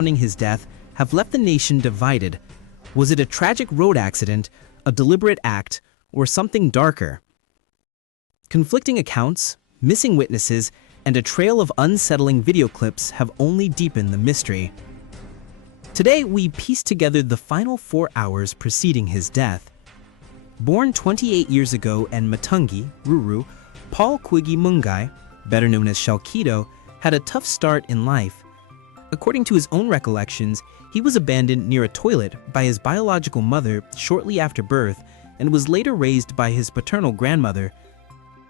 surrounding his death have left the nation divided. Was it a tragic road accident, a deliberate act, or something darker? Conflicting accounts, missing witnesses, and a trail of unsettling video clips have only deepened the mystery. Today, we piece together the final 4 hours preceding his death. Born 28 years ago in Matungi, Ruru, Paul Kwigi Mungai, better known as Shalkido, had a tough start in life. According to his own recollections, he was abandoned near a toilet by his biological mother shortly after birth and was later raised by his paternal grandmother.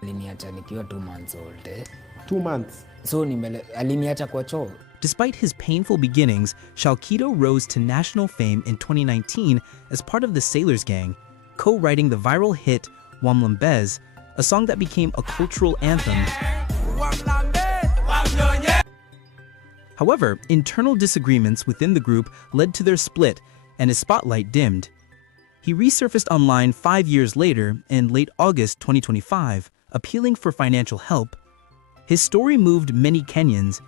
Aliniacha nikiwa 2 months old. 2 months? So aliniacha kwa choo. Despite his painful beginnings, Shalkido rose to national fame in 2019 as part of the Sailors Gang, co-writing the viral hit Wamlambez, a song that became a cultural anthem. However, internal disagreements within the group led to their split, and his spotlight dimmed. He resurfaced online 5 years later, in late August 2025, appealing for financial help. His story moved many Kenyans.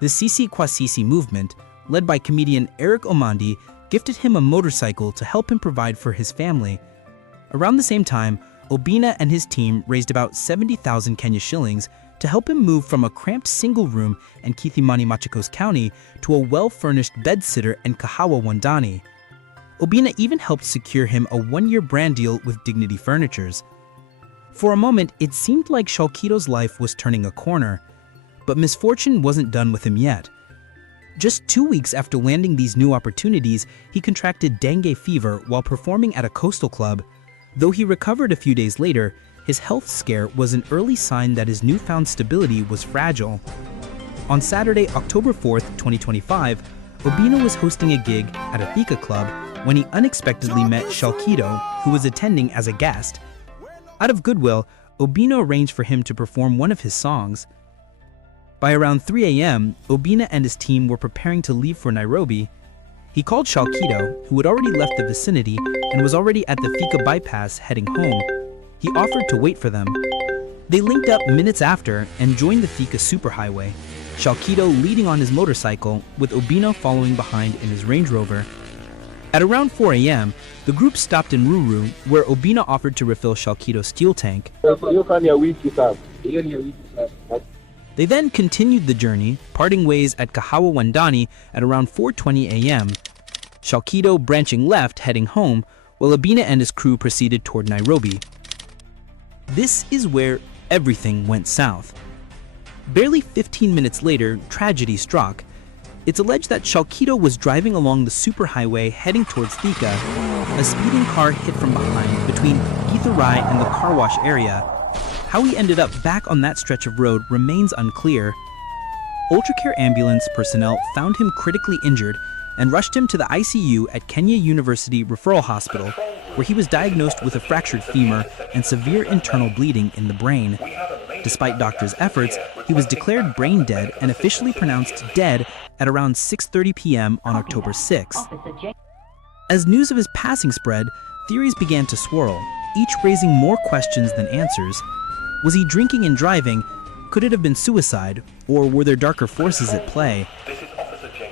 The Sisi Kwa Sisi movement, led by comedian Eric Omandi, gifted him a motorcycle to help him provide for his family. Around the same time, Obina and his team raised about 70,000 Kenya shillings to help him move from a cramped single room in Kithimani, Machakos County to a well-furnished bedsitter in Kahawa, Wandani. Obina even helped secure him a 1-year brand deal with Dignity Furnitures. For a moment, it seemed like Shalkido's life was turning a corner, but misfortune wasn't done with him yet. Just 2 weeks after landing these new opportunities, he contracted dengue fever while performing at a coastal club. Though he recovered a few days later, his health scare was an early sign that his newfound stability was fragile. On Saturday, October 4th, 2025, Obina was hosting a gig at a Thika club when he unexpectedly met Shalkido, who was attending as a guest. Out of goodwill, Obina arranged for him to perform one of his songs. By around 3 a.m., Obina and his team were preparing to leave for Nairobi. He called Shalkido, who had already left the vicinity and was already at the Thika bypass heading home. He offered to wait for them. They linked up minutes after and joined the Thika superhighway, Shalkido leading on his motorcycle with Obina following behind in his Range Rover. At around 4 a.m., the group stopped in Ruru, where Obina offered to refill Shalkido's steel tank. They then continued the journey, parting ways at Kahawa Wandani at around 4:20 a.m., Shalkido branching left heading home, while Obina and his crew proceeded toward Nairobi. This is where everything went south. Barely 15 minutes later, tragedy struck. It's alleged that Shalkido was driving along the superhighway heading towards Thika. A speeding car hit from behind between Githurai and the car wash area. How he ended up back on that stretch of road remains unclear. Ultracare ambulance personnel found him critically injured and rushed him to the ICU at Kenya University Referral Hospital, where he was diagnosed with a fractured femur and severe internal bleeding in the brain. Despite doctors' efforts, he was declared brain dead and officially pronounced dead at around 6:30 p.m. on October 6. As news of his passing spread, theories began to swirl, each raising more questions than answers. Was he drinking and driving? Could it have been suicide? Or were there darker forces at play?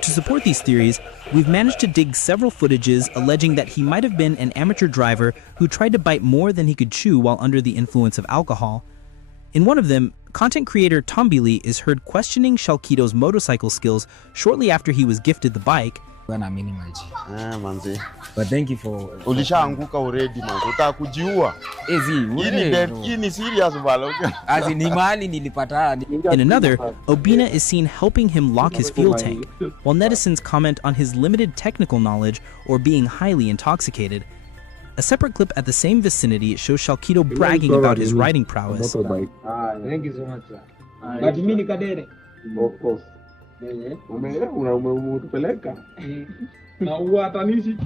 To support these theories, we've managed to dig several footages alleging that he might have been an amateur driver who tried to bite more than he could chew while under the influence of alcohol. In one of them, content creator Tombili is heard questioning Shalkido's motorcycle skills shortly after he was gifted the bike. Manzi. But thank you for... Ulishaanguka already, manzi. Utakujiua. Hii ni serious bala. In another, Obina is seen helping him lock his fuel tank, while netizens comment on his limited technical knowledge or being highly intoxicated. A separate clip at the same vicinity shows Shalkido bragging about his riding prowess. Thank you so much, sir. Of course. Umetupeleka. Na uatanishi.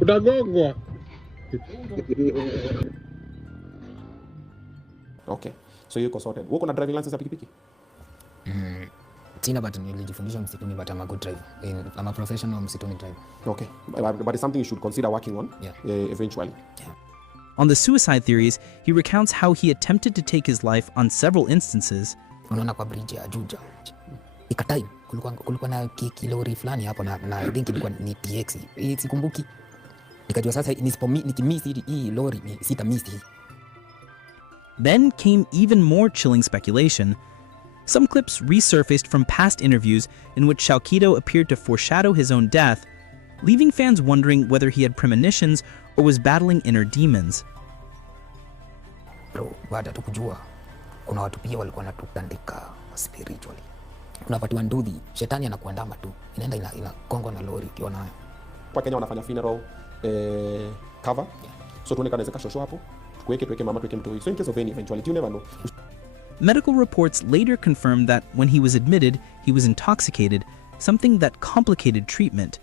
Utagongwa. Okay. So you're sorted. Uko na driving license ya pikipiki? Sina, but nilijifundisha msituni, but I'm a good driver. I'm a professional msituni driver. Okay. But it's something you should consider working on eventually. Yeah. On the suicide theories, he recounts how he attempted to take his life on several instances. Unaona kwa bridge ya Juja. time kulikuwa na kilori fulani hapo na I think ilikuwa ni TX. Sikumbuki. Nikajua sasa nikimiss hii lori sitamiss hii. Then came even more chilling speculation. Some clips resurfaced from past interviews in which Shalkido appeared to foreshadow his own death, leaving fans wondering whether he had premonitions or was battling inner demons. Bro, baada tu kujua kuna watu pia walikuwa wanatutandika spiritually. Unapatiwa ndudhi, shetani anakuandama tu. Inaenda inakongwa na lori ukiwa nayo. Kwa Kenya wanafanya funeral cover. So tuone kana shosho hapo. Tuweke mama tuweke mtoi. So in case of any eventuality, you never know. Medical reports later confirmed that when he was admitted, he was intoxicated, something that complicated treatment.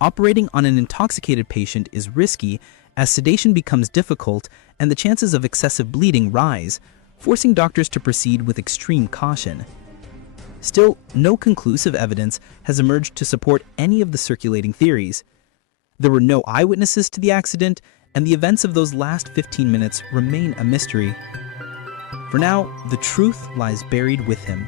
Operating on an intoxicated patient is risky as sedation becomes difficult and the chances of excessive bleeding rise, forcing doctors to proceed with extreme caution. Still, no conclusive evidence has emerged to support any of the circulating theories. There were no eyewitnesses to the accident, and the events of those last 15 minutes remain a mystery. For now, the truth lies buried with him.